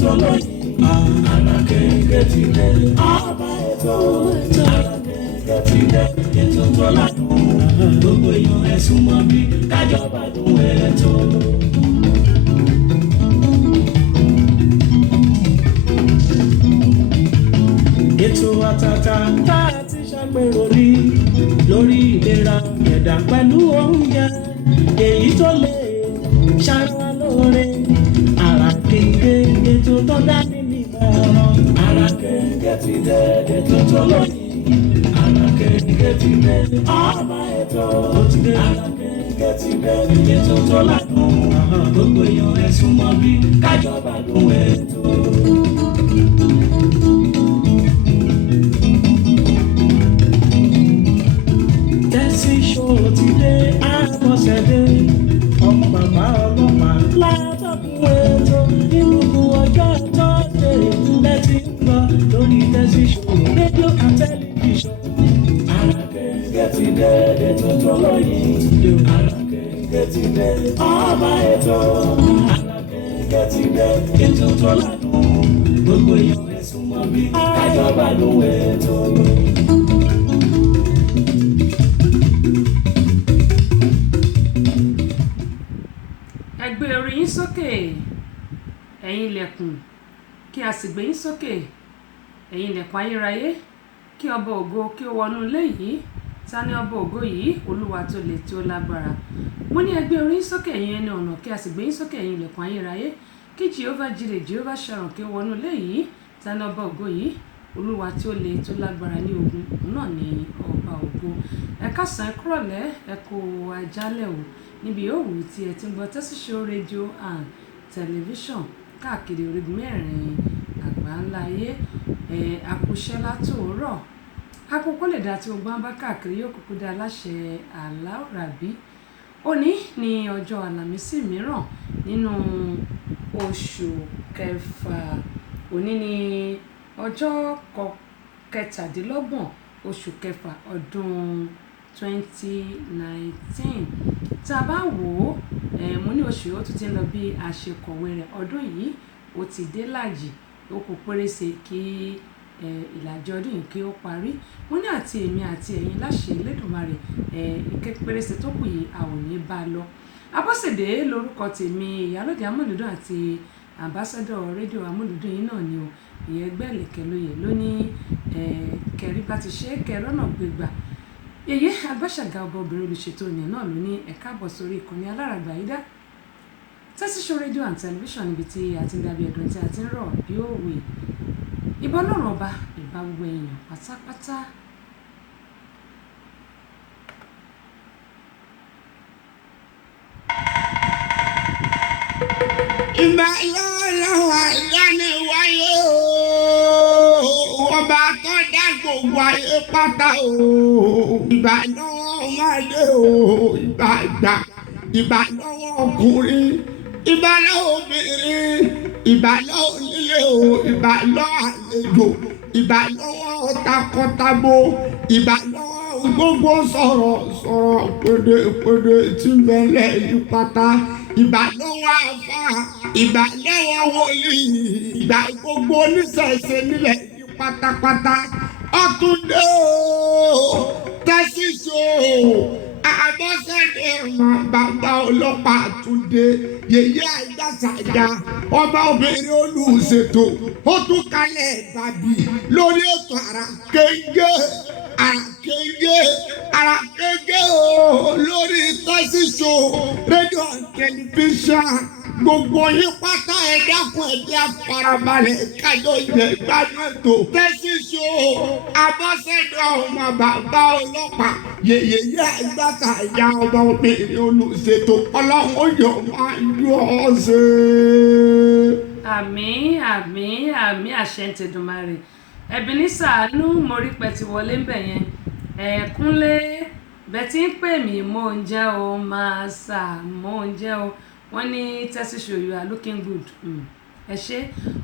tó lóyìn alákẹ́kẹ́ ti dé ọba ètò alákẹ́kẹ́ ti dé ètò tó ládùn gbogbo èèyàn ẹ̀sùn mọ́ bí kájọba dùn ètò. Ètò àtàtà tá a ti ṣàgbéró ní lórí ìlera ẹ̀dá pẹ̀lú oúnjẹ èyí tó lè ṣara lóore Alákẹ́kẹ́ ètò tó dání nímọ̀ràn. Alákẹ́kẹ́ ti dé ètò tó lóyìn Alákẹ́kẹ́ ti dé ọba ètò Alákẹ́kẹ́ ti dé ètò tó ládùn gbogbo èèyàn ẹ̀sùn mọ́ bí kájọba dùn ètò. Ti dé àkọsẹ̀dé ọmọ bàbá ọlọ́pàá látọ̀kùn ètò nínú ọjọ́ tó dé lẹ́tí ń lọ lórí tẹ́sí ṣòro rédíò and tẹlifíṣàn. Alákẹ́kẹ́ ti dé ètò tó lóyìn Alákẹ́kẹ́ ti dé ọba ètò Alákẹ́kẹ́ ti dé ètò tó ládùn gbogbo èèyàn ẹ̀sùn mọ́ bí kájọba dùn ètò. Gbé orí yín sókè ẹ̀yin ilẹ̀kùn kí a sì gbé yín sókè ẹ̀yin ilẹ̀kùn ayérayé kí ọba ògo kí ó wọnú ilé yìí. Ta ni ọba ògo yìí? Olúwa tó le tí ó lágbára. Mo ní ẹ gbé orí yín sókè ẹ̀yin ẹni ọ̀nà kí a sì gbé yín sókè ẹ̀yin ilẹ̀kùn ayérayé kí Jehovah Jireh Jehovah Sharon kí ó wọnú ilé yìí. Ta ni ọba ògo yìí? Olúwa tí ó le tí ó lágbára ní ogun òun náà ni ọba ògo. Ẹ káàsán ẹ kúrọ̀lẹ́ ẹ kú àjálẹ́ o níbi òwú tí ẹ ti ń gbọ́ Tẹ́sí Show rédíò and tẹlifíṣàn káàkiri orígun mẹ́rin àgbáńlá ayé. Àkúṣẹ́ látòórọ̀ àkókò lè dá tí o gbọ́n bá káàkiri yóò kúkú dá láṣẹ Aláùrábí. Òní ni ọjọ́ àlàmísì mìíràn nínú oṣù kẹfà. Òní ni ọjọ́ kẹtàdínlọ́gbọ̀n oṣù kẹfà ọdún 2019. Tá a bá wò ó mo ní oṣù ó tún ti ń lọ bí àṣekọ̀wé rẹ̀ ọdún yìí ó ti dé láàjì ó kù pérése kí ìlàjì ọdún yìí kí ó parí. Mo ní àti èmi àti ẹ̀yin láṣẹ Elédùmarè ìké pérése tó kù yìí a ò ní bá a lọ. Abọ́sẹ̀dé lórúkọ tèmi ìyálóde amúlùdùn àti ambassador rédíò amúlùdùn yìí náà ni o ìyẹn Ẹgbẹ́lẹ̀kẹ́ lóye lóní kẹrí bá ti ṣe kẹrọ́nà gbégbà. Èyí Agbáṣàga ọba obìnrin olùṣètò ènìyàn náà ló ní ẹ káàbọ̀ sórí ìkànnì aláràgbàyídá Tẹ́sí Show rédíò and tẹlifíṣàn níbi tí a ti ń dàbí ẹ̀dùn tí a ti ń rọ̀ bí òwe. Ìbọn Ọlọ́run ọba ìbá gbogbo èèyàn pátápátá. Ìbà lọ́wọ́ ìyáni wáyé o, ọba tó dá gbogbo ayé pátá o. Ìbà lọ́wọ́ ọmọdé o, ìbà àgbà, ìbà lọ́wọ́ ọkùnrin, ìbà lọ́wọ́ obìnrin, ìbà lọ́wọ́ onílé o, ìbà lọ́wọ́ àlejò, ìbà lọ́wọ́ takọtabo, ìbà lọ́wọ́ gbogbo sọ̀rọ̀ pédépédé tí ń bẹ̀lẹ̀ yí pátá. Ìbà lọ́wọ́ àfà, ìbà lọ́wọ́ wòlíì, ìbà gbogbo oníṣẹ̀ṣe nílẹ̀ yí pátápátá. Ọ̀túndé o, Tẹ́sí Show, Abọ́sẹ̀dé ọmọ bàbá ọlọ́pàá Túndé, yèyé Àgbàṣàga, ọba obìnrin olùṣètò, ó tún kalẹ̀ bàbí lórí ètò Alákẹ́kẹ́ o lórí Tẹ́sí Show rédíò and tẹlifíṣàn. Gbogbo yín pátá ẹ dákun ẹ jẹ́ àfarabalẹ̀ kájọ jẹ gbádùn ètò Tẹ́sí Show. Abọ́sẹ̀dé ọmọ bàbá ọlọ́pàá yèyé Àgbàṣàga ọba obìnrin olùṣètò ọlọ́run ó yọ máa yọ ọ́ ṣe. Àmín àmín àmín àṣẹ ń tẹ̀dùmarè. Ebenezer Àánú mo rí pẹ̀tì wọlé ń bẹ̀ yẹn. Kúnlé bẹ́ẹ̀ tí ń pè mí mò ń jẹ́ o máa sà mò ń jẹ́ o. Wọ́n ní Tẹ́sí Show you are looking good. Ẹ ṣé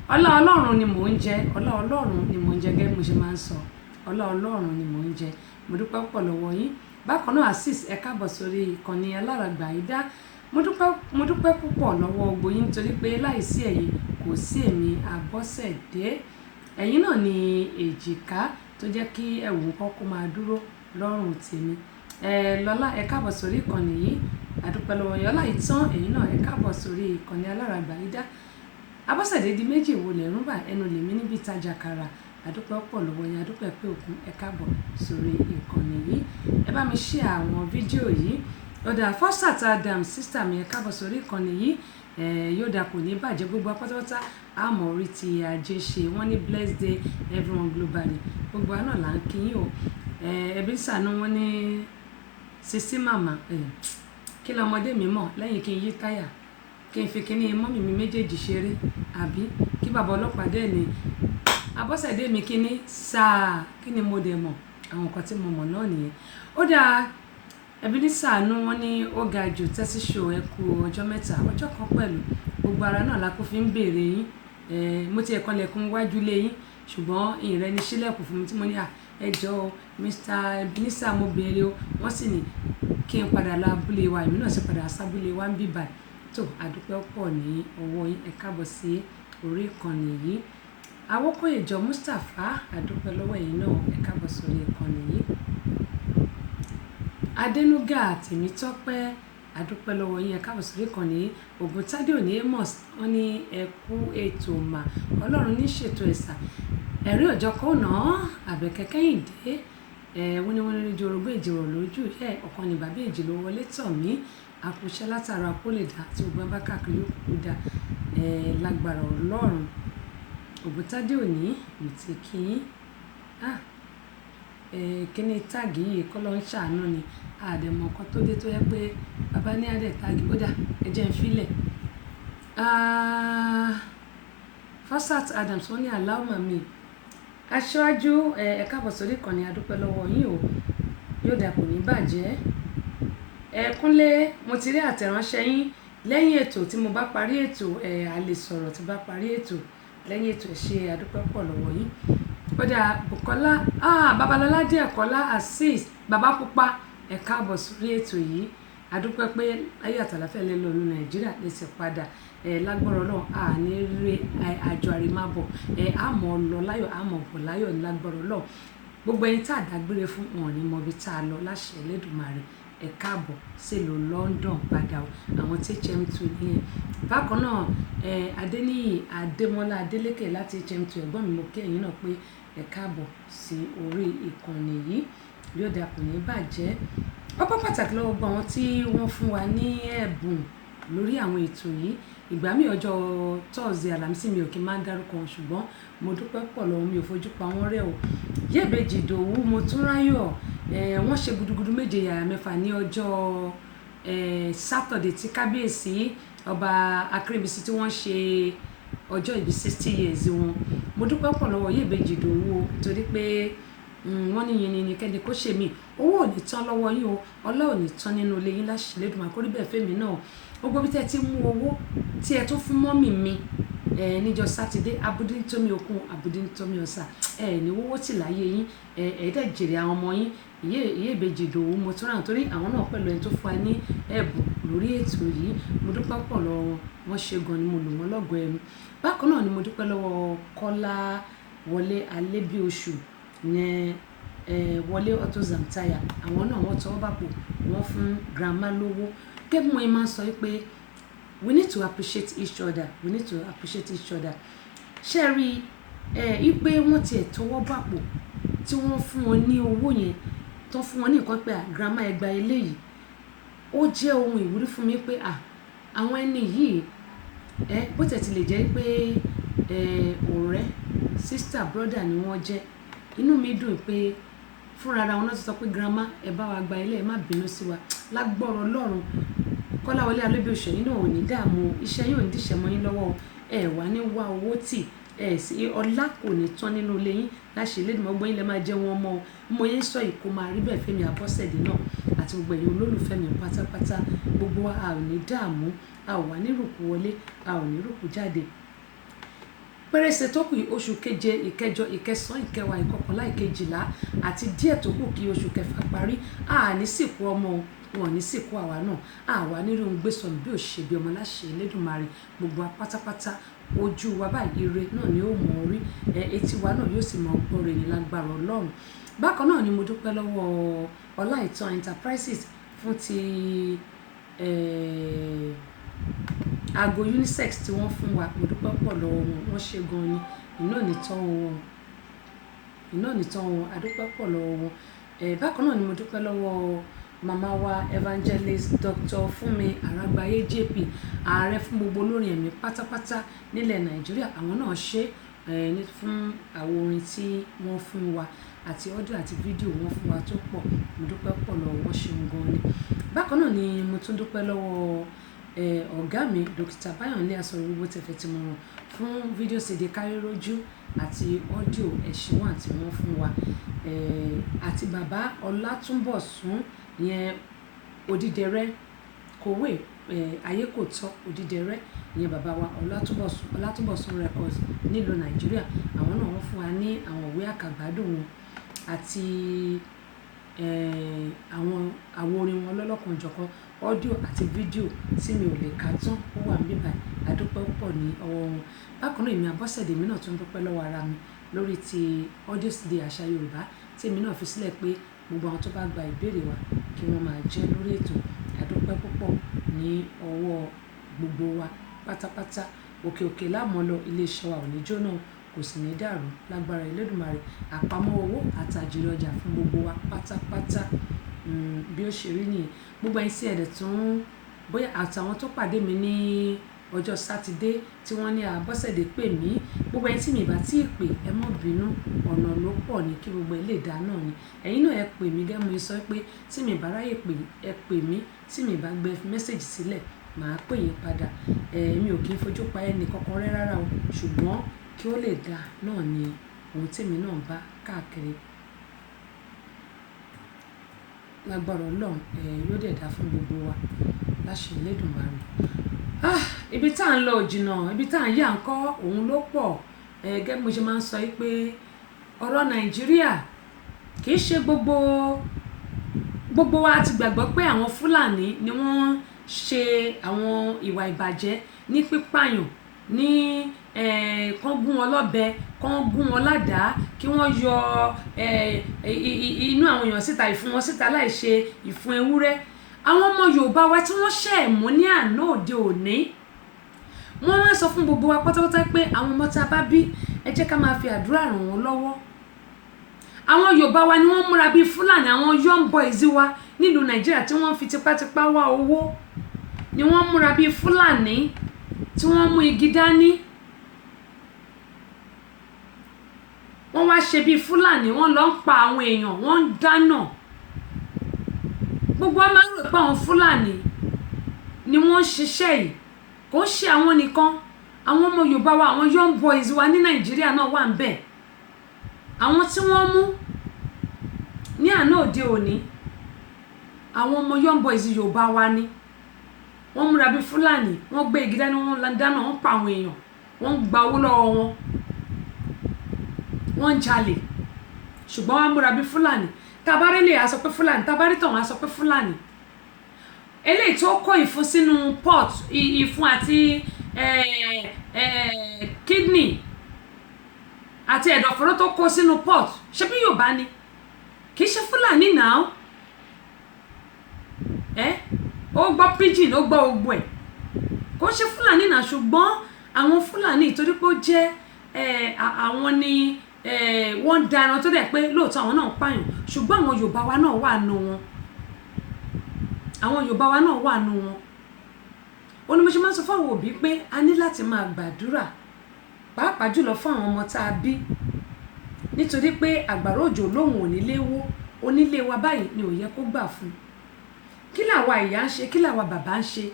ọlá Ọlọ́run ni mò ń jẹ ọlá Ọlọ́run ni mò ń jẹ gẹ́gẹ́ bí mo ṣe máa ń sọ ọlá Ọlọ́run ni mò ń jẹ. Mo dúpẹ́ púpọ̀ lọ́wọ́ yín. Bákan náà Azeez ẹ káàbọ̀ sórí ìkànnì aláràgbàyídá mo dúpẹ́ púpọ̀ lọ́wọ́ gbogbo yín nítorí pé láìsí ẹ̀yin kò sí èmi Abọ́sẹ̀dé. Ẹ̀yin náà ni èjìká tó jẹ́ kí ẹ̀wù kọ́kọ́ máa dúró lọ́rùn tèmi. Lọ́lá ẹ káàbọ̀ sórí ìkànnì yìí, àdúpẹ́ lọ́wọ́ yọ́lá ìtàn. Ẹ̀yin náà ẹ káàbọ̀ sórí ìkànnì aláràgbàyídá. Abọ́sẹ̀dé di méjì wo lẹ̀ rúbà ẹnu lèmi níbi ìtajà kàrà. Àdúpẹ́ pọ̀ lọ́wọ́ yín, àdúpẹ́ pé òkun ẹ káàbọ̀ sórí ìkànnì yìí. Ẹ bá mi share àwọn fídíò yìí. Ọ̀dà Fọ́sàt Adams sísítà mi ẹ káàbọ̀ sórí ìkànnì yìí. Yóò dà kò ní bàjẹ́ gbogbo apátápátá àmọ́ orí ti ajé ṣe. Wọ́n ní blessed day everyone globally. Gbogbo àná là ń kí yín o. Ẹbí sànú wọn ní sisi màmá. Kí lọmọdé mi mọ̀ lẹ́yìn kí n yí táyà kí n fi kíní mọ́mì mi méjèèjì ṣeré àbí kí bàbá ọlọ́pàá dẹ̀ ní Abọ́sẹ̀dé mi kíní sáà kí ni mo dẹ̀ mọ̀ àwọn nǹkan tí mo mọ̀ náà nìyẹn. Ó dáa ẹbí ní sàánú wọn ní ó ga jù tẹ́sí ṣò ẹ kú ọjọ́ mẹ́ta ọjọ́ kan pẹ̀lú gbogbo ara náà la kó fi ń béèrè yín. Mo ti ẹ̀kan lẹ̀kùn wájú lé yín ṣùgbọ́n ìrẹ́ ní sílẹ̀kùn fún mi tí mo ní ẹjọ́ Mr. Ebenezer mo béèrè o wọ́n sì ní kí n padà lọ abúlé wa èmi náà sì padà sábúlé wa ń bí báyìí. tó àdúpẹ́ pọ̀ ní ọwọ́ yín ẹ káàbọ̀ sí orí ìkànnì yìí. Awókòyèjọ Mustapha àdúpẹ́ lọ́wọ́ yín náà ẹ káàbọ̀ sórí ìkànnì yìí. Adénúgà Tèmítọ́pẹ́ àdúpẹ́ lọ́wọ́ yín ẹ káàbọ̀ sórí ìkànnì yìí. Ògúntádé òní Amos wọ́n ní ẹ kú ètò mà Ọlọ́run ní ṣètò ẹ̀sà ẹ̀rí ọjọ́ kan náà Àbẹ̀kẹ́ Kẹ́hìndé wọ́n ní lójú orogún èjìrò lójú ọ̀kan ní bàbá èjì ló wọlé tọ̀ mí àkùṣẹ́ látara kó lè dá tí ògbọ́n bá káàkiri yóò kú dá lágbára Ọlọ́run. Ògúntádé òní mi ti kí yín kíní táàgì yìí kọ́ ló ń ṣàánú ni àdèmọ̀ kan tó dé tó yẹ pé bàbá ní àdè táàgì ó dà ẹjẹ́ ń filẹ̀. Fọ́sàt Adams wọ́n ní aláwọ̀ mi aṣáájú ẹ káàbọ̀ sórí ìkànnì adúpẹ́ lọ́wọ́ yín o yóò dà kò ní bàjẹ́. Kúnlé mo ti rí àtẹ̀ránṣẹ́ yín lẹ́yìn ètò tí mo bá parí ètò a lè sọ̀rọ̀ tí bá parí ètò lẹ́yìn ètò ṣe adúpẹ́ pọ̀ lọ́wọ́ yín. Kódà Bùkọ́lá Babalọ́lá Díẹ̀kọ́lá Azeez bàbá pupa ẹ káàbọ̀ sórí ètò yìí adúpẹ́ pé ayé àtàlàfẹ́ lè lọ ní Nàìjíríà lè sì padà lágbọ́rọ̀ náà ní rí àjọ àrímábọ̀ àmọ́ lọ láyọ̀ àmọ́ bọ̀ láyọ̀ lágbọ́rọ̀ náà gbogbo ẹni tá a dágbére fún wọn ní mọ̀bí tá a lọ láṣẹ Elédùmarè ẹ káàbọ̀ sílùú London padà àwọn HM2 nìyẹn. Bákan náà Adéníyì Adémọ́lá Adélékè láti HM2 ẹ̀gbọ́n mi mo kí ẹ̀yin náà pé ẹ káàbọ̀ sí orí ìkànnì yìí yóò dà kò ní bàjẹ́. Ọpẹ́ pàtàkì lọ́wọ́ gbogbo àwọn tí wọ́n fún wa ní ẹ̀bùn lórí àwọn ètò yìí. Ìgbà mi ọjọ́ Thursday Àlàmísì mi ò kí máa ń dárúkọ wọn ṣùgbọ́n mo dúpẹ́ pọ̀ lọ́wọ́ mi ò fojú pa wọ́n rẹ́ o. Yèbèjì Ìdòwú Motúnráyọ̀ wọ́n ṣe gudugudu méje yàrá mẹ́fà ní ọjọ́ Saturday tí kábíyèsí ọba Akérèbísí tí wọ́n ṣe ọjọ́ ìbí 60 years wọn. Mo dúpẹ́ pọ̀ lọ́wọ́ Yèbèjì Ìdòwú torí pé wọ́n ní yin ni kẹ́ni kó ṣe mí owó ò ní tán lọ́wọ́ yín o ọlá ò ní tán nínú ilé yín láṣẹ Elédùmarè kó rí bẹ́ẹ̀ fẹ́mi náà. Gbogbo bí tẹ́ ti mú owó tí ẹ tún fún mọ́mì mi níjọ́ sátidé abúdí nítorí okun abúdí nítorí ọ̀sà ní owó tì láyé yín ẹ̀ẹ́dẹ̀ jèrè àwọn ọmọ yín Ìyèbèjì Ìdòwú mo tún ràn torí àwọn náà pẹ̀lú ẹni tó fún wa ní ẹ̀bùn lórí ètò yìí mo dúpẹ́ pọ̀ lọ́wọ́ wọn ṣe gan ni mo lò wọ́n lọ́gọ̀ọ́ ẹnu. Bákan náà ni mo dúpẹ́ lọ́wọ́ Kọ́lá Wọlé Alébíoṣù yẹn Wọlé Auto Zamtaya àwọn náà wọ́n tọwọ́ bàpò wọ́n fún grandma lówó kẹ́bí mo máa ń sọ pé we need to appreciate each other we need to appreciate each other. Ṣé rí i pé wọ́n tiẹ̀ tọwọ́ bàpò tí wọ́n fún wọn ní owó yẹn tó fún wọn ní nǹkan pé grandma ẹ gba eléyìí ó jẹ́ ohun ìwúrí fún mi pé àwọn ẹni yìí bó tẹ̀ ti lè jẹ́ pé ọ̀rẹ́ sister brother ni wọ́n jẹ́ inú mi dùn pé fúnra ara wọn náà ti sọ pé grandma ẹ bá wa gba ilé ẹ má bínú sí wa lágbọ́rọ̀ Ọlọ́run Kọ́lá Wọlé Alébíoṣù yìí náà ò ní dààmú iṣẹ́ yóò ní díṣẹ́ mọ́ yín lọ́wọ́ wà ní wá owó tì sí ọlá kò ní tán nínú ilé yín láṣẹ Elédùmarè gbogbo yín lẹ máa jẹ́ wọn mọ́ mo yẹn sọ ìkó máa rí bẹ́ẹ̀ Fẹ́mi Abọ́sẹ̀dé náà àti gbogbo ẹ̀yin olólùfẹ́ mi pátápátá gbogbo wa a ò ní dààmú a ò wà ní rùkú wọlé a ò ní rùkú jáde. Pérése tó kù oṣù keje ìkẹjọ ìkẹsàn ìkẹwàá ìkọkànlá ìkejìlá àti díẹ̀ tó kù kí oṣù kẹfà parí a ní sìnkú ọmọ wọn ò ní sìnkú àwa náà àwa nírú ń gbé sọnù bí ò ṣe bí ọmọ láṣẹ Elédùmarè gbogbo wa pátápátá ojú wa báyìí ire náà ni ó mọ orí etí wa náà yóò sì mọ gbọ́re ní lágbára Ọlọ́run. Bákan náà ni mo dúpẹ́ lọ́wọ́ Ọláìtàn Enterprises fún ti aago unisex tí wọ́n fún wa mo dúpẹ́ pọ̀ lọ́wọ́ wọn wọ́n ṣe gan ni iná nìtàn wọn adúpẹ́ pọ̀ lọ́wọ́ wọn. Bákan náà ni mo dúpẹ́ lọ́wọ́ màmá wa evangelist Dr. Fúnmi Àràgbáyé JP ààrẹ fún gbogbo olórin ẹ̀mí pátápátá nílẹ̀ Nàìjíríà àwọn náà ṣe fún àwọn orin tí wọ́n fún wa àti audio àti fídíò wọ́n fún wa tó pọ̀ mo dúpẹ́ pọ̀ lọ́wọ́ wọ́n ṣeun gan ni. Bákan náà ni mo tún dúpẹ́ lọ́wọ́ ọ̀gá mi Dókítà Báyọ̀nlé Asọ̀rọ̀gbogbo Tẹ̀fẹ̀tìmọ̀ràn fún fídíò CD Kárírójú àti audio ẹ̀ṣinwá tí wọ́n fún wa àti bàbá Ọlátúnbọ̀sún ìyẹn Odídẹrẹ́ kòwé ayé kò tọ́ Odídẹrẹ́ ìyẹn bàbá wa Ọlátúnbọ̀sún records nílùú Nàìjíríà àwọn náà wọ́n fún wa ní àwọn ìwé àkàgbádùn wọn àti àwọn orin wọn lọ́lọ́kanòjọ̀kan audio àti fídíò tí mi ò lè kà tán ó wà níbí báyìí adúpẹ́ pọ̀ ní ọwọ́ wọn. Bákan náà èmi Abọ́sẹ̀dé mi náà tún dúpẹ́ lọ́wọ́ ara mi lórí ti audio CD àṣà Yorùbá tí èmi náà fi sílẹ̀ pé gbogbo àwọn tó bá gba ìbéèrè wa kí wọ́n máa jẹ́ lórí ètò adúpẹ́ púpọ̀ ní ọwọ́ gbogbo wa pátápátá òkè òkè láàmú lọ iléeṣẹ́ wa ò ní jóná kò sì ní dàrú lágbára Elédùmarè àpamọ́ owó àtàjèrè ọjà fún gbogbo wa pátápátá bí ó ṣe rí nìyẹn. Gbogbo ẹ̀yin sí ẹ̀dẹ̀ tún bóyá àtàwọn tó pàdé mi ní ọjọ́ sátidé tí wọ́n ní Abọ́sẹ̀dé pè mí gbogbo ẹ̀yin tí mi bá tí ì pè ẹ má bínú ọ̀nà ló pọ̀ ní kí gbogbo ilé ìdá náà ni ẹ̀yin náà ẹ pè mí gẹ́gẹ́ mo sọ pé tí mi bá ráyè pè ẹ pè mí tí mi bá gbé mẹ́sẹ̀gì sílẹ̀ màá pè yín padà mi ò kí ń fojú pa ẹnì kankan rẹ́ rárá o ṣùgbọ́n kí ó lè dá náà ni ohun tèmi náà bá káàkiri lágbára Ọlọ́run yóò dẹ̀ dá fún gbogbo wa láṣẹ Elédùmarè. Ibi tá à ń lọ jìnnà ibi tá à ń yà ń kọ́ òun ló pọ̀ gẹ́gẹ́ mo ṣe máa ń sọ pé ọ̀rọ̀ Nàìjíríà kì í ṣe gbogbo wa ti gbàgbọ́ pé àwọn Fúlàní ni wọ́n ṣe àwọn ìwà ìbàjẹ́ ní pípààyàn ní kán gún wọn lọ́bẹ kán gún wọn ládàá kí wọ́n yọ inú àwọn èèyàn síta ìfun wọn síta láì ṣe ìfun ewúrẹ́. Àwọn ọmọ Yorùbá wa tí wọ́n ṣẹ̀ mú ní àná òde òní wọ́n wá sọ fún gbogbo wa pátápátá pé àwọn ọmọ tá a bá bí ẹ jẹ́ ká máa fi àdúrà ràn wọ́n lọ́wọ́. Àwọn Yorùbá wa ni wọ́n múra bíi Fúlàní àwọn young boys wa nílùú Nàìjíríà tí wọ́n fi tipátipá wá owó ni wọ́n múra bíi Fúlàní tí wọ́n mú igi dání wọ́n wá ṣe bíi Fúlàní wọ́n lọ ń pa àwọn èèyàn wọ́n ń dáná gbogbo wa máa ń rò pé àwọn Fúlàní ni wọ́n ń ṣiṣẹ́ yìí kò ń ṣe àwọn nìkan àwọn ọmọ Yorùbá wa àwọn young boys wa ní Nàìjíríà náà wà ń bẹ̀ àwọn tí wọ́n mú ní àná òde òní àwọn ọmọ young boys Yorùbá wa ni wọ́n múra bí Fúlàní wọ́n gbé igi dání wọ́n dáná wọ́n pa àwọn èèyàn wọ́n gba owó lọ́wọ́ wọn wọ́n ń jalè ṣùgbọ́n wọ́n múra bí Fúlàní tabarí lè aṣọ pé Fúlàní tabarí tọ̀hún aṣọ pé Fúlàní eléyìí tó kó ìfun sínú pot ìfun àti kidney àti ẹ̀dọ̀fóró tó kó sínú pot ṣé bí Yorùbá ni kì í ṣe Fúlàní náà ó gbọ́ pidgin ó gbọ́ ogbó ẹ̀ kò ṣe Fúlàní náà ṣùgbọ́n àwọn Fúlàní torí pé ó jẹ́ àwọn ni wọ́n da ẹran tó dẹ̀ pé lóòótọ́ àwọn náà pààyàn ṣùgbọ́n àwọn Yorùbá wa náà wà nù wọn àwọn Yorùbá wa náà wà nù wọn ó ní mo ṣe máa ń sọ fún àwọn òbí pé a ní láti máa gbàdúrà pàápàá jùlọ fún àwọn ọmọ tá a bí nítorí pé àgbàrá òjò lóhùn oníléwó onílé wa báyìí ni ò yẹ kó gbà fún kí làwa ìyá ń ṣe kí làwa bàbá ń ṣe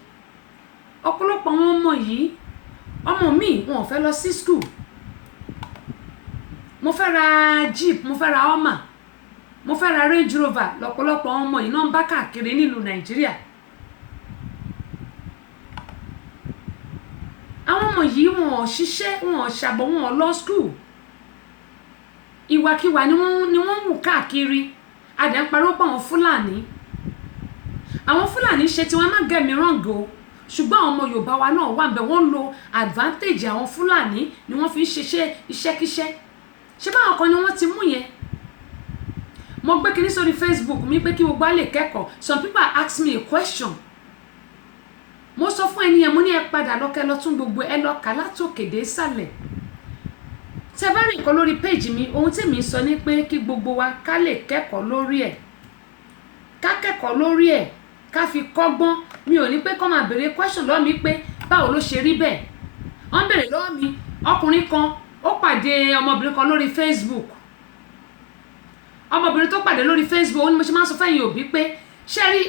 ọ̀pọ̀lọpọ̀ àwọn ọmọ yìí ọmọ mi wọn ò fẹ́ lọ sí school mo fẹ́ ra jeep mo fẹ́ ra Hummer mo fẹ́ ra Range Rover lọ́pọ̀lọpọ̀ àwọn ọmọ yìí náà ń bá káàkiri nílùú Nàìjíríà àwọn ọmọ yìí wọn ò ṣiṣẹ́ wọn ò ṣàbọ̀ wọn ò lọ school ìwàkiwà ni wọ́n wù káàkiri adẹ̀ ń parọ́ pọ̀ wọn Fúlàní àwọn Fúlàní ṣe tí wọ́n má get me wrong o ṣùgbọ́n àwọn ọmọ Yorùbá wa náà wà ńbẹ̀ wọ́n lo advantage àwọn Fúlàní ni wọ́n fi ń ṣiṣẹ́ iṣẹ́kíṣẹ́ ṣé báwọn kan ni wọ́n ti mú yẹn mo gbé kinní sórí Facebook mi pé kí gbogbo á lè kẹ́kọ̀ọ́ some people ask me a question mo sọ fún ẹni yẹn mo ní ẹ padà lọ́kẹ́ lọ tún gbogbo ẹ lọ kà látòkè dé sàlẹ̀ tẹ bá rí nǹkan lórí page mi ohun tí mi sọ ni pé kí gbogbo wa ká lè kẹ́kọ̀ọ́ lórí ẹ̀ ká kẹ́kọ̀ọ́ lórí ẹ̀ ká fi kọ́gbọ́n mi ò ní pé kọ́ máa béèrè question lọ́wọ́ mi pé báwo ló ṣe rí bẹ́ẹ̀ wọ́n béèrè lọ́wọ́ mi ọkùnrin kan ó pàdé ọmọbìnrin kan lórí Facebook ọmọbìnrin tó pàdé lórí Facebook ó ní mo ṣe máa ń sọ fẹ́yìn òbí pé ṣé rí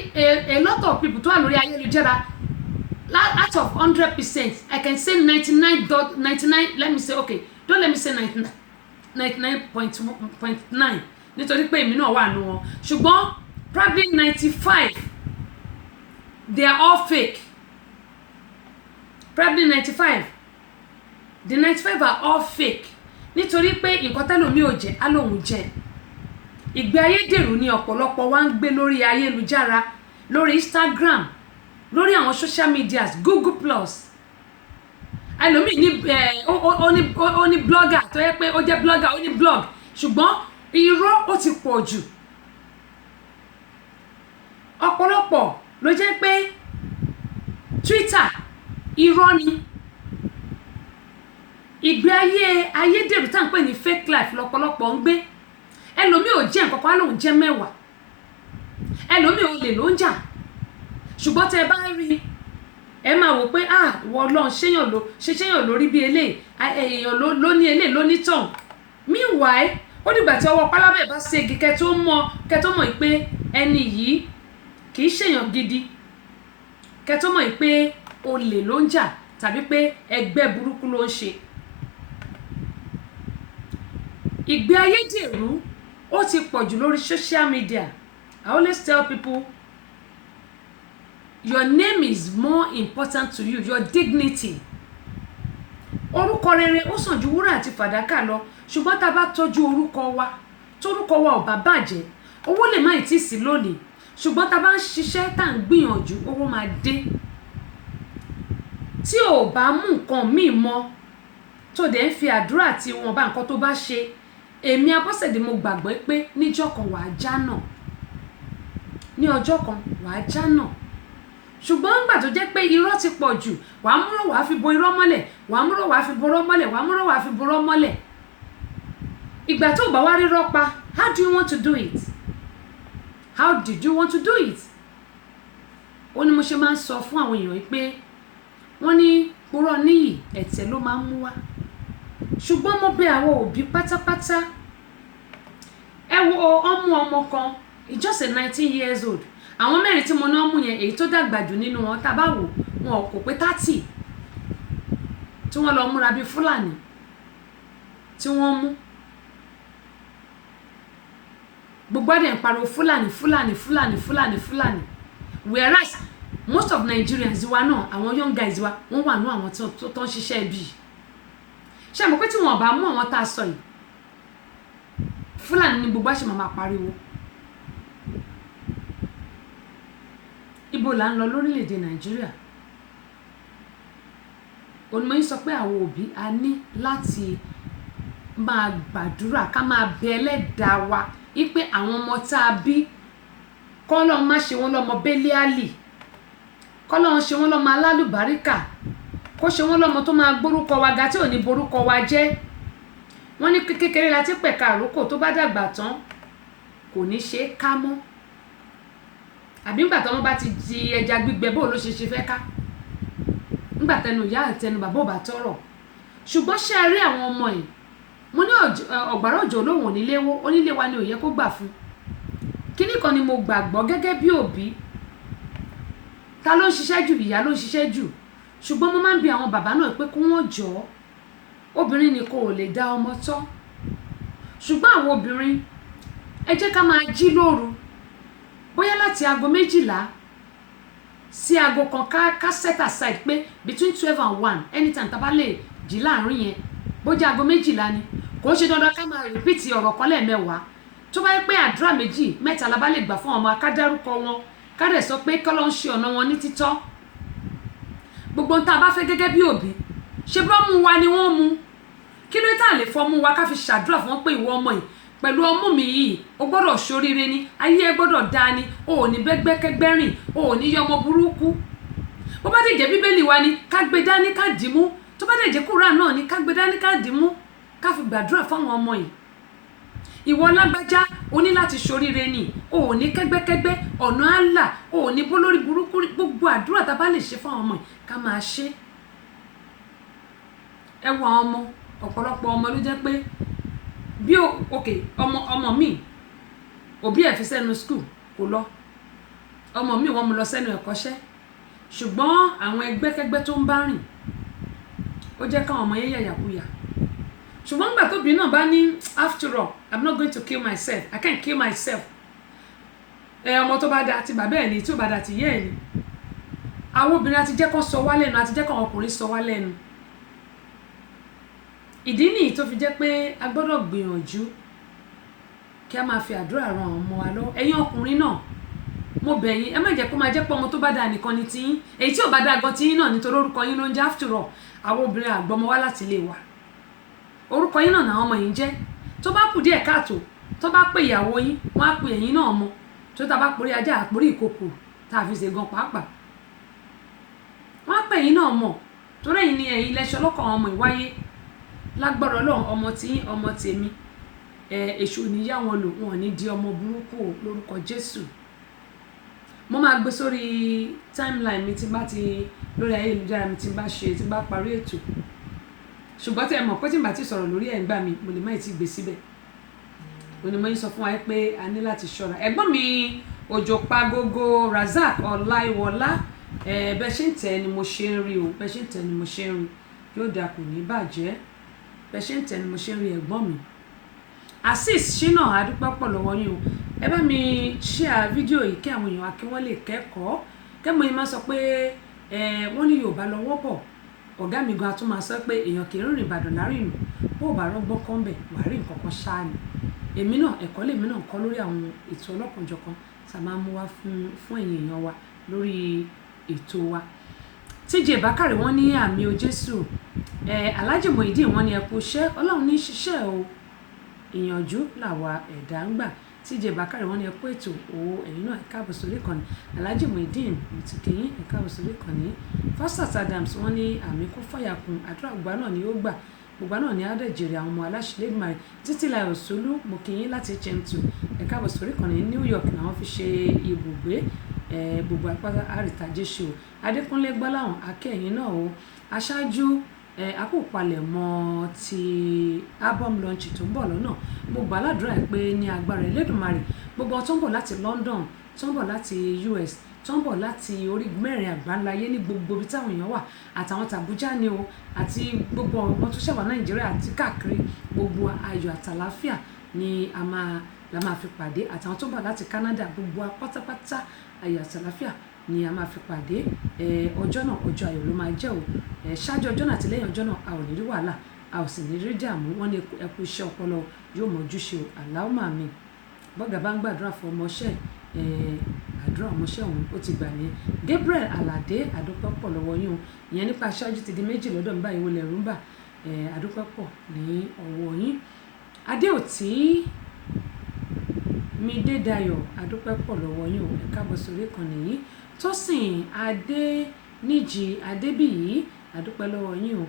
a lot of people tó wà lórí ayélujára out of 100% I can say 99.99 let me say okay don't let me say 99.9 nítorí pé èmi náà wà nù wọn ṣùgbọ́n probably 95 they are all fake probably 95 the 95 are all fake nítorí pé nǹkan tẹ́lòmí ò jẹ́ á lóun jẹ́ ìgbé ayédèrú ni ọ̀pọ̀lọpọ̀ wa ń gbé lórí ayélujára lórí Instagram lórí àwọn social medias Google Plus ẹlòmíì ní ó ní blogger tó yẹ pé ó jẹ́ blogger ó ní blog ṣùgbọ́n irọ́ ó ti pọ̀ jù ọ̀pọ̀lọpọ̀ ló jẹ́ pé Twitter irọ́ ni ìgbé ayédèrú tá à ń pè ní fake life lọ́pọ̀lọpọ̀ ń gbé ẹlòmíì ò jẹ́ nǹkan kan lóun jẹ́ mẹ́wàá ẹlòmíì olè ló ń jà ṣùgbọ́n tẹ́ bá rí ẹ máa wò pé ìwọ Ọlọ́run ṣéyàn lórí bí eléyìí èèyàn ló ní eléyìí ló ní tàn meanwhile ó dìgbà tí ọwọ́ pálábẹ̀ bá ségi kẹ́ tó mọ̀ pé ẹni yìí kì í ṣèyàn gidi kẹ́ tó mọ̀ pé olè ló ń jà tàbí pé ẹgbẹ́ burúkú ló ń ṣe ìgbé ayédèrú ó ti pọ̀ jù lórí social media. I always tell people your name is more important to you, your dignity. Orúkọ rere ó sàn ju wúrà àti fàdákà lọ ṣùgbọ́n tá a bá tọ́jú orúkọ wa tórúkọ wa ò bá bàjẹ́ owó lè má ì tí sí lónìí ṣùgbọ́n tá a bá ń ṣiṣẹ́ tá à ń gbìyànjú owó máa dé tí ò bá mú nǹkan míì mọ́ tó dẹ̀ ń fi àdúrà tí wọn bá nǹkan tó bá ṣe èmi Abọ́sẹ̀dé mo gbàgbọ́ pé níjọ́ kan wàá jánà ní ọjọ́ kan wàá jánà ṣùgbọ́n nígbà tó jẹ́ pé irọ́ ti pọ̀ jù wàá múrò wàá fi bo irọ́ mọ́lẹ̀ wàá múrò wàá fi borọ́ mọ́lẹ̀ wàá múrò wàá fi borọ́ mọ́lẹ̀ ìgbà tó bá wá rírọ́ pa how do you want to do it how did you want to do it ó ní mo ṣe máa ń sọ fún àwọn èèyàn pé wọ́n ní purọ́ níyì ẹ̀tẹ̀ ló máa ń mú wá ṣùgbọ́n mo bẹ̀ àwọn òbí pátápátá ẹ wo ọmọ kan just 19 years old àwọn mẹ́rin tí mo ná mú yẹn èyí tó dàgbà jù nínú wọn tá bá wò wọn kò pé 30 tí wọ́n lọ múra bíi Fúlàní tí wọ́n mú gbogbo ẹ̀dẹ̀ ń pariwo Fúlàní whereas most of Nigerians wa náà àwọn young guys wa wọ́n wà ní àwọn tó ń ṣiṣẹ́ bíi ṣé mo pé tí wọ́n bá mú àwọn tá a sọ yìí Fúlàní ni gbogbo àṣẹ máa pariwo ibo là ń lọ lórílẹ̀‐èdè Nàìjíríà onímọ̀ yìí sọ pé àwọn òbí a ní láti máa gbàdúrà ká máa bẹ Ẹlẹ́dàá wa wípé àwọn ọmọ tá a bí kọ́lọ́run má ṣe wọ́n lọ́mọ bẹ́líálì kọ́lọ́run ṣe wọ́n lọ́mọ alálùbáríkà kó ṣe wọ́n lọ́mọ tó máa gbórúkọ wa ga tí ò ní borúkọ wa jẹ́ wọ́n ní kékeré la ti pẹ̀ka àrókò tó bá dàgbà tán kò ní ṣe é ká mọ́ àbí ńgbà tó wọ́n bá ti di ẹja gbígbẹ bó ló ṣe fẹ́ ká ńgbà tẹnu ìyá àtẹnu bàbá ò bá tọrọ ṣùgbọ́n ṣe rí àwọn ọmọ yìí mo ní ọ̀gbàrá òjò olóhùn oníléwó onílé wa ni ò yẹ kó gbà fún kíní kan ni mo gbàgbọ́ gẹ́gẹ́ bí òbí ta ló ń ṣiṣẹ́ jù ìyá ló ń ṣiṣẹ́ jù ṣùgbọ́n mo máa ń bi àwọn bàbá náà pé kí wọ́n jọ̀ọ́ obìnrin nìkan ò lè dá ọmọ tọ́ ṣùgbọ́n àwọn obìnrin ẹ jẹ́ ká máa jí lóru bóyá láti aago 12 sí aago kan ká set aside pé between 12 and 1 anytime tá bá lè jí láàrin yẹn bójá aago 12 ni kò ṣe dandan ká máa repeat ọ̀rọ̀ kan lẹ́ẹ̀mẹ́wàá tó bá yẹ pé àdúrà 2 3 la bá lè gbà fún ọmọ akádárúkọ wọn ká dẹ̀ sọ pé kọ́lọ́ ń ṣe ọ̀nà wọn ní títọ́. Gbogbo ohun tá a bá fẹ́ gẹ́gẹ́ bí òbí ṣe bọ́ mú wa ni wọ́n mú. Kí ló tá lè fọ́ mú wa ká fi ṣàdúrà fún wọn pé ìwọ ọmọ yìí pẹ̀lú ọmú mi yìí o gbọ́dọ̀ ṣoríire ni, ayé ẹ gbọ́dọ̀ dáa ni, o ò ní bẹ́gbẹ́kẹ́gbẹ́ rìn, o ò ní yọmọ burúkú. Bó bá dẹ̀ jẹ́ bíbélì wa ni ká gbé dání ká dìímú, tó bá dẹ̀ jẹ́ Kùránì náà ni ká gbé dání ká dìímú, ká fi gbàdúrà fáwọn ọmọ yìí. Ìwọ lágbájá o ní láti ṣoríire ni, o ò ní kẹ́gbẹ́kẹ́gbẹ́, ọ̀nà àlà, o ò ní bó lórí burúkú. Gbogbo àdúrà tá a bá lè ṣe fáwọn ọmọ yìí ká máa ṣe. Ẹ wo àwọn ọmọ, ọ̀pọ̀lọpọ̀ ọmọ ló jẹ́ pé bí ọmọ mi òbí ẹ̀ fi sẹ́nu skul kò lọ, ọmọ mi wọ́n mú lọ sẹ́nu ẹ̀kọ́ṣẹ́, ṣùgbọ́n àwọn ẹgbẹ́kẹ́gbẹ́ tó ń bá rìn ó jẹ́ káwọn ọmọ yẹn yàyàkuyà. Ṣùgbọ́n nígbà tóbi náà bá ní after all I'm not going to kill myself, I can't kill myself. Ọmọ tó bá da ti bàbá ẹ̀ ni, tí ò bá da ti yẹ́ ẹ̀ ni. Àwọn obìnrin àti jẹ́ kó sọ wá lẹ́nu, àti jẹ́ kó ọkùnrin sọ wá lẹ́nu. Ìdí nìyí tó fi jẹ́ pé a gbọ́dọ̀ gbìyànjú kí a máa fi àdúrà ran àwọn ọmọ wa lọ́wọ́. Ẹ̀yin ọkùnrin náà mo bẹ̀ yín, ẹ má jẹ́ kó máa jẹ́ pé ọmọ tó bá dáa nìkan ni tiyín, èyí tí ò bá dáa gan tiyín náà nítorí orúkọ yín ló ń jẹ́. After all àwọn obìnrin àgbọmọ wá láti ilé wa, orúkọ yín náà làwọn ọmọ yín jẹ́. Tó bá kù díẹ̀ káàtó, tó bá pè ìyàwó yín wọ́n á pè ẹ̀yin náà mọ́, tó tá bá porí ajá àporí ìkòkò tá a fi ṣe gan pàápàá wọ́n á pè ẹ̀yin náà mọ́, torí ẹ̀yin ni ẹ̀yin lẹ́ṣọ́ lọ́kàn ọmọ ìwáyé. Lágbára Ọlọ́run ọmọ tí ọmọ tèmi èṣù níyà wọn lò, wọn ò ní di ọmọ burúkú lórúkọ Jésù. Mo máa gbé sórí timeline mi tí bá ti lórí ayélujára mi tí bá parí ètò, ṣùgbọ́n tí ẹ mọ̀ pé tí n bá ti sọ̀rọ̀ lórí ẹ̀ ń gbà mí mo lè má ti gbé síbẹ̀. Onímọ̀ yín sọ fún wa pé a ní láti ṣọ́ra. Ẹ̀gbọ́n mi Òjòpagogo Razak Ọláìwọlá bẹ́ẹ̀ ṣe ń tẹ̀ ni mo ṣe ń rí o, bẹ́ẹ̀ ṣe ń tẹ̀ ni mo ṣe ń rí, yóò dà kò ní bàjẹ́. Bẹ́ẹ̀ ṣe ń tẹ̀ ni mo ṣe ń rí ẹ̀gbọ́n mi. Azeez Shina adúpẹ́ pọ̀ lọ́wọ́ yín o, ẹ bá mi share fídíò yìí kí àwọn èèyàn kí wọ́n lè kẹ́kọ̀ọ́. Kẹ́mọ̀ yín máa sọ pé wọ́n ní Yorùbá lọ́wọ́ bọ̀, ọ̀gá mi gan atún máa sọ pé èèyàn kì í rìn Ìbàdàn lárìnù, bó bá rọ́gbọ́n kan bẹ̀ wà rí nǹkan kan ṣáà ni. Èmi náà ẹ̀kọ́ lèmi náà kọ́ lórí àwọn ètò ọlọ́kanjọ̀kan tá a máa mú wá fún ẹ̀yin èèyàn wa lórí ètò wa. TJ Bakare wọ́n ní àmì o Jésù, Alhaji Muideen wọ́n ní ẹ kú iṣẹ́, Ọlọ́run ní ṣiṣẹ́ o, ìyànjú làwa ẹ̀dá ń gbà. TJ Bakare wọ́n ní ẹ kú ètò o, ẹ̀yin náà ẹ káàbọ̀ sórí ìkànnì. Alhaji Muideen ti kẹ́yìn ẹ káàbọ̀ sórí ìkànnì. Fastas Adams wọ́n ní àmì kún fàyàkùn, àdúrà gbogbo náà ni ó gbà, gbogbo náà ni adẹ́jẹ̀rẹ̀ àwọn ọmọ aláṣẹlẹ́gbẹ̀mọ̀. Títílayọ̀ Sólú mo kí yín láti HM2 ẹ káàbọ̀ sórí ìkànnì. New York làwọn fi ṣe ibùgbé, gbogbo apáta àrìtàjẹ́ ṣe o. Adékúnlé Gbọ́láhàn akẹ́yìn náà o. Aṣáájú àkópalẹ̀mọ́ ti album launch tó ń bọ̀ lọ́nà, mo gbà ládùúrà pé ní agbára Elédùmarè gbogbo tó ń bọ̀ láti London, tó ń bọ̀ láti US, tó ń bọ̀ láti orí mẹ́rin àgbáńláyé ní gbogbo ibi táwọn èèyàn wà, àtàwọn tàbújá ni o, àti gbogbo ọmọ tó ṣẹ̀wá Nàìjíríà àti káàkiri, gbogbo ayọ̀ àtàláfíà ni la máa fi pàdé. Àtàwọn tó ń bọ̀ láti Canada, gbogbo pátápátá ayọ̀ àtàláfíà ni a máa fi pàdé. Ọjọ́ náà ọjọ́ ayọ̀ ló máa jẹ́ o. Ṣáájú ọjọ́ náà àti lẹ́yìn ọjọ́ náà a ò ní rí wàhálà, a ò sì ní rí dààmú. Wọ́n ní ẹ kú iṣẹ́ ọpọlọ yóò mọ̀jú ṣe o. Allahumma amin. Bọ́gà bá ń gbàdúrà fún ọmọọṣẹ́, àdúrà ọmọọṣẹ́ òun ó ti gbà ní. Gabriel Alade àdúpẹ́ pọ̀ lọ́wọ́ yín o, ìyẹn nípa aṣáájú ti di méjì lọ́dọ̀ mi báyìí wọlé ẹ̀rú ń bà, àdúpẹ́ pọ̀ ní ọwọ́ yín. Adéòtí Midédayọ̀ àdúpẹ́ pọ̀ lọ́wọ́ yín o, ẹ káàbọ̀ sórí ìkànnì yìí. Tósìn Adéníjì Adébíyì àdúpẹ́ lọ́wọ́ yín o.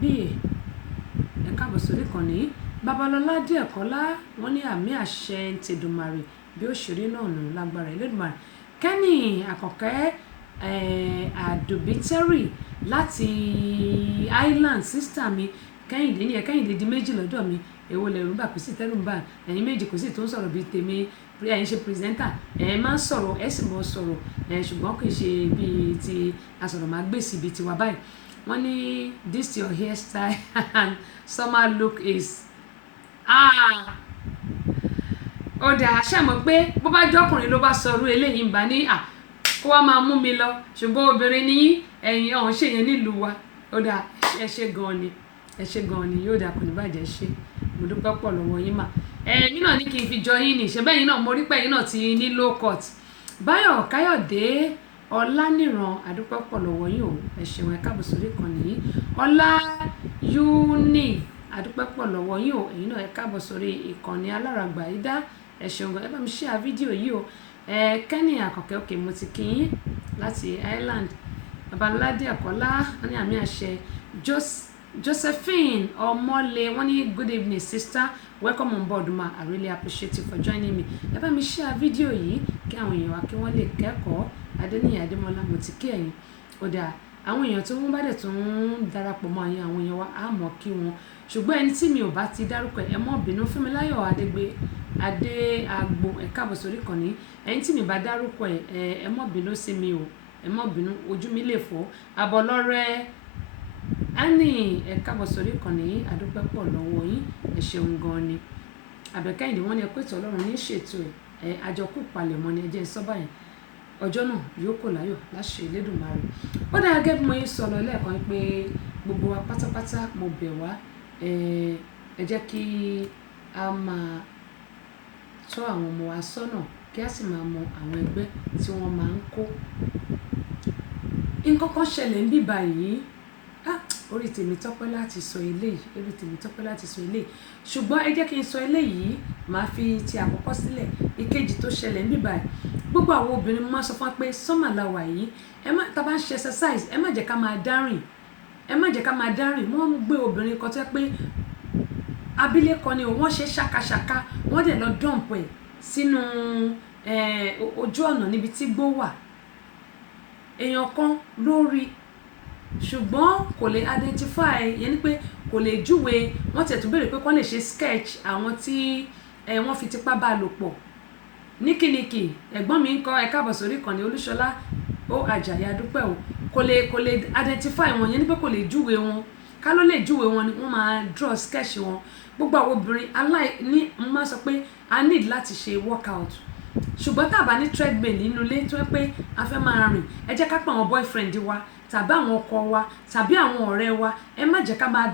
Bíyè ẹ káàbọ̀ sórí ìkànnì yìí. Babalọ́lá Díẹ̀kọ́lá wọ́n ní àmì àṣẹ tèdùmàrè bí ó ṣeré náà nù lágbára Elédùmarè. Kẹ́nì Àkànkẹ́ Àdùbítẹ́rì láti Island, sísítà mi Kẹ́hìndé ní Kẹ́hìndé di méjì lọ́dọ̀ mi, èwo lẹ̀rù bà kò sí tẹ́rù ń bà, ẹ̀yin méjì kò sí tó ń sọ̀rọ̀ bíi tèmi, ẹ̀yin ṣe pírẹsẹ́ńtà, máa ń sọ̀rọ̀ ẹ̀ sì mọ̀ sọ̀rọ̀, ṣùgbọ́n kì í ṣe bíi ti asọ̀rọ̀ máa gbé sí ibi tiwa báyìí. Wọ́n ní this your hairstyle and summer look is ó dáa. Ṣàmọ̀ pé bó bá jẹ́ ọkùnrin ló bá sọrú eléyìí ń bá ní kó wá máa mú mi lọ, ṣùgbọ́n obìnrin ní ẹ̀yin ọ̀hún ṣèyẹn nílùú wa. Ó dáa, ẹ ṣé gan ni, ẹ ṣé gan ni, yóò dáa kò ní bàjẹ́ ṣe. Mo dúpẹ́ pọ̀ lọ́wọ́ yín mà. ẹ̀yin náà ní kí n fi jọ yín ní ìṣẹ́bẹ́ yín náà mo rí pé yín náà ti ní low cut. Báyọ̀ Káyọ̀dé Ọláníran àdúpẹ́ pọ̀ lọ́wọ́ yín o, ẹ ṣeun ẹ káàbọ̀ sórí ìkànnì yìí. Ọlá Uni àdúpẹ́ pọ̀ lọ́wọ́ yín o, ẹ̀yin náà ẹ káàbọ̀ sórí ìkànnì aláràgbà yìí dá, ẹ ṣeun gan, ẹ bá mi share fídíò yìí o. Kenny Àkànkẹ́ òkè mo ti kí yín láti Ireland. Babaládé Àkọ́lá wọ́n ní àmì àṣẹ. Josephine Ọmọlé wọ́n ní good evening sister, welcome on board ma, I really appreciate you for joining me. Ẹ bá mi share fídíò yìí kí àwọn èèyàn wa kí wọ́n lè kẹ́kọ̀ọ́. Adéníyì Adémọ́lá mo ti kí ẹ̀yin. Ó dáa àwọn èèyàn tí wọ́n bá dẹ̀ tún darapọ̀ mọ́ àyìn àwọn èèyàn wa á mọ̀ kí wọn, ṣùgbọ́n ẹni tí mi ò bá ti dárúkọ ẹ mọ́ bínú. Fúnmiláyọ̀ Adéagbo ẹ káàbọ̀ sórí ìkànnì. Ẹni tí mi bá dárúkọ ẹ mọ́ bínú sí mi o, ẹ mọ́ bínú, ojú mi lè fọ́. Abọ́lọ́rẹ́ Annie ẹ káàbọ̀ sórí ìkànnì yìí, àdúpẹ́ pọ̀ lọ́wọ́ yín, ẹ ṣeun gan ni. Àbẹ̀kẹ́yìndé wọ́n ní ẹ pé tí Ọlọ́run ní ṣètò ẹ̀ àjọkù palẹ̀mọ́ ni ẹ jẹ́ sọ́bà yẹn, ọjọ́ náà yóò kò láyọ̀ láṣẹ Elédùmarè. Ó dáa gẹ́gẹ́ bí mo yín sọ lọ lẹ́ẹ̀kan pé gbogbo wa pátápátá mo bẹ̀ wá, ẹ jẹ́ kí a máa tọ́ àwọn ọmọ wa sọ́nà kí a sì máa mọ àwọn ẹgbẹ́ tí wọ́n máa ń kó. Nǹkan kan ṣẹlẹ̀ ń bí báyìí, orí tèmi tọ́pẹ́ láti sọ eléyìí, ṣùgbọ́n ẹ jẹ́ kí n sọ eléyìí, màá fi ti àkọ́kọ́ sílẹ̀. Ìkejì tó ṣẹlẹ̀ ń bí báyìí, gbogbo àwọn obìnrin máa sọ fún wa pé sọ́mà la wà yìí, tá bá ń ṣe exercise ẹ má jẹ́ ká máa dárìn, wọ́n ń gbé obìnrin kan tó yẹ pé abilékọ ni wọ́n ṣe ṣàkàṣàkà, wọ́n dẹ̀ lọ dọ̀m̀pù ẹ̀ sínú ojú ọ̀nà níbi tí gbó wà. Èèyàn kan lórí, ṣùgbọ́n kò lè identify, yẹn ni pé kò lè júwe. Wọ́n tẹ̀ tún béèrè pé kán lè ṣe sketch àwọn tí wọ́n fi tipá bá lò pọ̀. Níkìníkì ẹ̀gbọ́n mi ń kọ́ ẹ káàbọ̀ sórí ìkànnì Olúṣọlá ó Àjàyí àdúpẹ́ o, kò lè identify wọn, yẹn ni pé kò lè júwe wọn. Ká ló lè júwe wọn ni wọ́n máa draw sketch wọn. Gbogbo àwọn obìnrin aláìní, mo máa sọ pé a need láti ṣe workout, ṣùgbọ́n tá a bá ní treadmill nínú ilé tó yẹ pé a fẹ́ máa rìn, ẹ jẹ́ ká pa àwọn boyfriend wa tàbí àwọn ọkọ wa tàbí àwọn ọ̀rẹ́ wa, ẹ má jẹ́ ká máa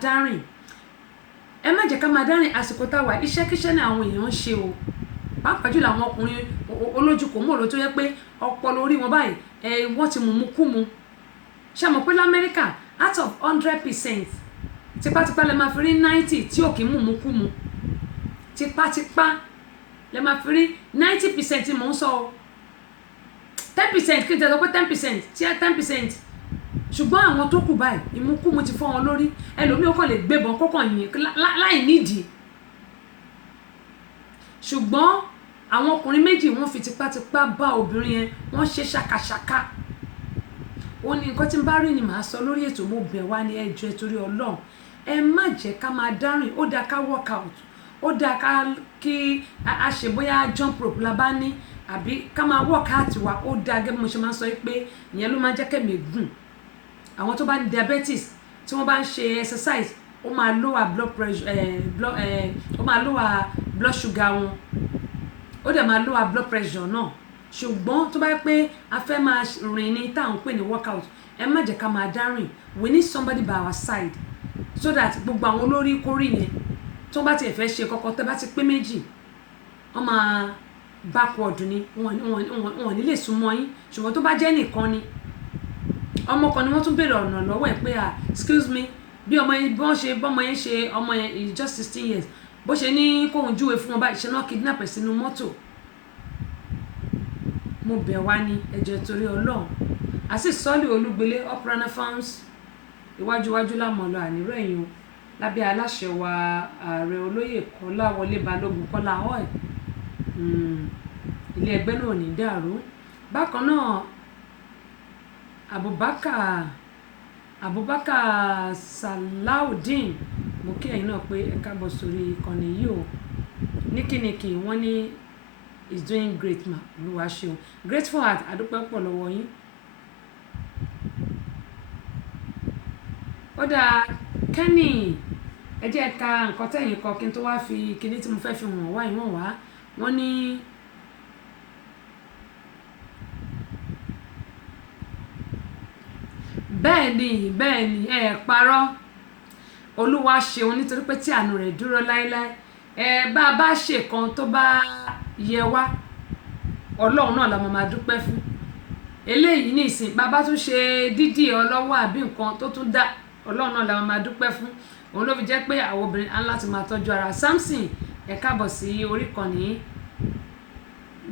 dárìn, àsìkò táwa iṣẹ́kíṣẹ́ ní àwọn èèyàn ń ṣe o, pàápàá jùlọ àwọn ọkùnrin olójú kò mọ̀ ló tó yẹ pé ọpọlọ orí wọn báyìí wọ́n ti mú kú mu. Ṣé mọ̀ pé lamẹ́ríkà out of 100% tipátipá lè máa fi rí 90 tí ò kì í mú kú mu, tipátipá lè máa fi rí 90% mò ń sọ o, 10% kí n tẹ̀ sọ pé 10% tí 10%, ṣùgbọ́n àwọn tó kù báyìí ìmúkúmu ti fọ́ wọn lórí. Ẹlòmíì ó kàn lè gbébọn kọ́kàn yìn láì nídìí, ṣùgbọ́n àwọn ọkùnrin méjì wọ́n fi tipátipá bá obìnrin yẹn, wọ́n ṣe ṣàkàṣàkà. Ó ní nǹkan tí n bá rí ni màá sọ lórí ètò. Mo bẹ̀ wá ní ẹ jọ̀ọ́ torí Ọlọ́run, ẹ má jẹ́ ká máa dárìn. Ó dáa ká workout, ó dáa kí a ṣe bóyá jump rope la bá ní, àbí ká máa workout wa, ó dáa gẹ́gẹ́ bí mo ṣe máa ń sọ pé ìyẹn ló máa ń jẹ́ kẹ́mi gùn. Àwọn tó bá ní diabetes tí wọ́n bá ń ṣe exercise, ó máa lower blood pressure, ó máa lower blood sugar wọn, ó dẹ̀ máa lower blood pressure náà. Ṣùgbọ́n tó bá yẹ pé a fẹ́ máa rìn ní tá à ń pè ní workout, ẹ má jẹ́ ká máa dárìn. We need somebody by our side so that gbogbo àwọn olórí kórì yẹn tó bá tiẹ̀ fẹ́ ṣe kọ́kọ́ tẹ́ bá ti pé méjì, wọ́n máa backward ni, wọ́n ní lè súnmọ́ yín. Ṣùgbọ́n tó bá jẹ́ nìkan ni, ọmọ kan ni wọ́n tún béèrè ọ̀nà lọ́wọ́ ẹ̀ pé excuse me, bí ọmọ yẹn ṣe ọmọ yẹn is just 16 years, bó ṣe ní kóhun júwe fún wọn báyìí, ṣe náà kidnap ẹ̀ sínú mọ́tò. Mo bẹ̀ wá ní ẹ jọ̀ọ́ torí Ọlọ́run. Àti Sọ́lì Olúgbélé Oprana Farms iwájúwájú lámọ̀lọ́ àníró ẹ̀yìn o, lábẹ́ aláṣẹ wa ààrẹ olóyè Kọ́láwọlé Balógun Kọ́lá oil. Ilé ẹgbẹ́ náà ò ní dàrú. Bákan náà Abubakar Salaudeen, mo kí ẹ̀yin náà pé ẹ káàbọ̀ sórí ìkànnì yìí o. Níkìníkì wọ́n ní is doing great ma, olúwa ṣeun, grateful heart, àdúpẹ́ pọ̀ lọ́wọ́ yín. Ó dáa Kenny, ẹ jẹ́ ká nǹkan tẹ̀yìn kọ kí n tó wá fi kíní tí mo fẹ́ fi wọ̀n wá ìwọ̀n wá. Wọ́n ní bẹ́ẹ̀ ni ẹ parọ́, olúwa ṣeun nítorí pé tí àánú rẹ̀ dúró láéláé. bá a bá ṣe kan tó bá yẹ wá ọlọ́run náà la máa dúpẹ́ fún eléyìí ní ìsìn bàbá tún ṣe dídì ọlọ́wọ́ àbí nǹkan tó tún dá ọlọ́run náà la máa dúpẹ́ fún òun ló fi jẹ́ pé àwọn obìnrin á láti máa tọ́jú ara. Samson ẹ káàbọ̀ sí orí ìkànnì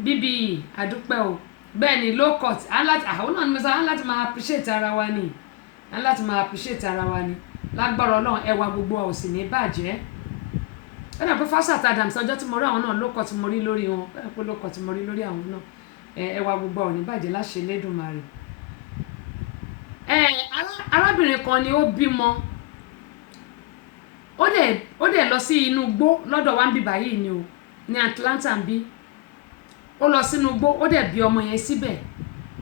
BBE àdúpẹ́ o bẹ́ẹ̀ ni low cut àwọn náà ni mo sọ á láti máa appreciate ara wa ni á láti máa appreciate ara wa ni lágbára ọlọ́run ẹwà gbogbo ò sì ní bàjẹ́ ẹnì pé Fasat Adams ọjọ́ tí mo rí àwọn náà low cut mo rí lórí wọn ẹnì pé low cut mo rí lórí àwọn náà ẹwà gbogbo ò ní bàjẹ́ láṣẹ Elédùmarè. Arábìnrin kan ni ó bímọ ó dẹ̀ lọ sí inú igbó lọ́dọ̀ wa ń bí báyìí ni o ní Atlanta ń bí ó lọ sínú igbó ó dẹ̀ bí ọmọ yẹn síbẹ̀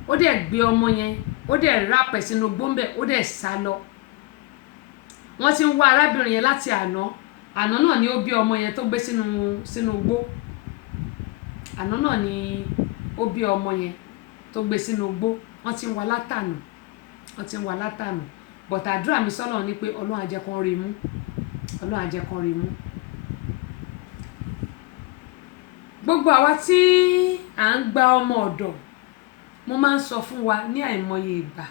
ó dẹ̀ gbé ọmọ yẹn ó dẹ̀ rápẹ̀ sínú igbó ńbẹ̀ ó dẹ̀ sá lọ. Wọ́n ti ń wá arábìnrin yẹn láti àná náà ni ó bí ọmọ yẹn tó gbé sínú igbó àná náà ni ó bí ọmọ yẹn tó gbé sínú igbó wọ́n ti ń wá látànù bọ̀tà àdúrà mi sọ́nà ni pé Ọlọ́run á jẹ́ kán rí mú Ọlọ́run á jẹ́ kán rí mú. Gbogbo àwa tí à ń gba ọmọ ọ̀dọ̀ mo máa ń sọ fún wa ní àìmọye ìgbà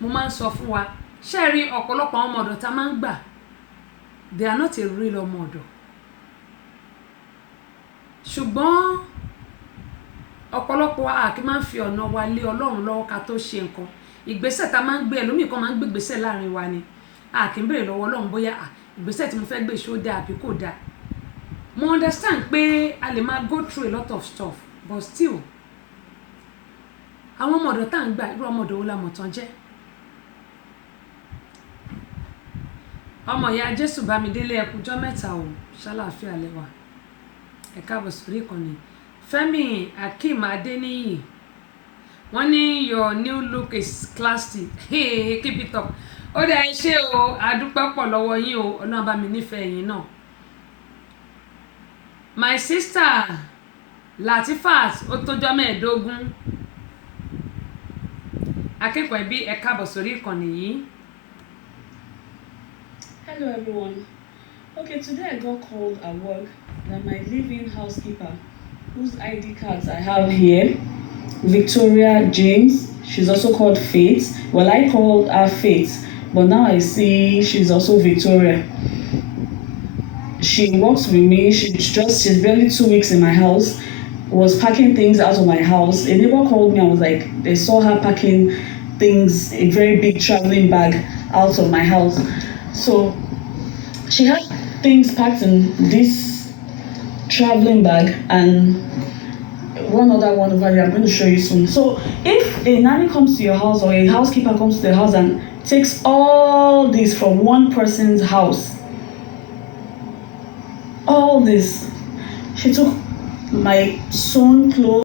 mo máa ń sọ fún wa ṣé rí ọ̀pọ̀lọpọ̀ àwọn ọmọ ọ̀dọ̀ tá a máa ń gbà they are not a real ọmọ ọ̀dọ̀ ṣùgbọ́n ọ̀pọ̀lọpọ̀ wa kì í máa ń fi ọ̀nà wa lé Ọlọ́run lọ́wọ́ ká tó ṣe nǹkan ìgbésẹ̀ tá a máa ń gbé ẹlòmíì kan máa ń gbé ìgbésẹ̀ láàrin wa ni a kì í béèrè lọ́wọ́ Ọlọ́run bóyá ìgbésẹ̀ tí mo fẹ́ gbé ṣó dáa àbí kò dáa. Mo understand pé a lè máa go through a lot of stuff but still àwọn ọmọ ọ̀dọ̀ tá à ń gbà irú ọmọ ọ̀dọ̀ wo la mọ̀ tán jẹ́. Ọmọ ìyá Jésù Bámidélé ẹ kújọ́ mẹ́ta o ṣàlàáfíà lẹ́wà ẹ káàbọ̀ sórí ìkànnì. Fẹ́mi Akeem Adeniyi wọ́n ní your new look is classy hey, keep it up. Ó dẹ̀ ẹ ṣé o àdúpẹ́ pọ̀ lọ́wọ́ yín o Ọlọ́run bá mi nífẹ̀ẹ́ yín náà. My sister Latifat ó tójọ́ mẹ́ẹ̀ẹ́dógún akẹ́kọ̀ọ́ ẹbí ẹ káàbọ̀ sórí ìkànnì yìí. Hello everyone. Okay, today I got called at work that my live-in housekeeper, whose ID cards I have here, Victoria James, she's also called Faith. Well, I called her Faith, but now I see she's also Victoria. She works with me. She's barely 2 weeks in my house. Was packing things out of my house. A neighbor called me and was like, they saw her packing things, a very big traveling bag out of my house. So she had things packed in this traveling bag and one other one over there I'm going to show you soon. So if a nanny comes to your house or a housekeeper comes to the house and takes all this from one person's house, all this, she took my sewn clothes.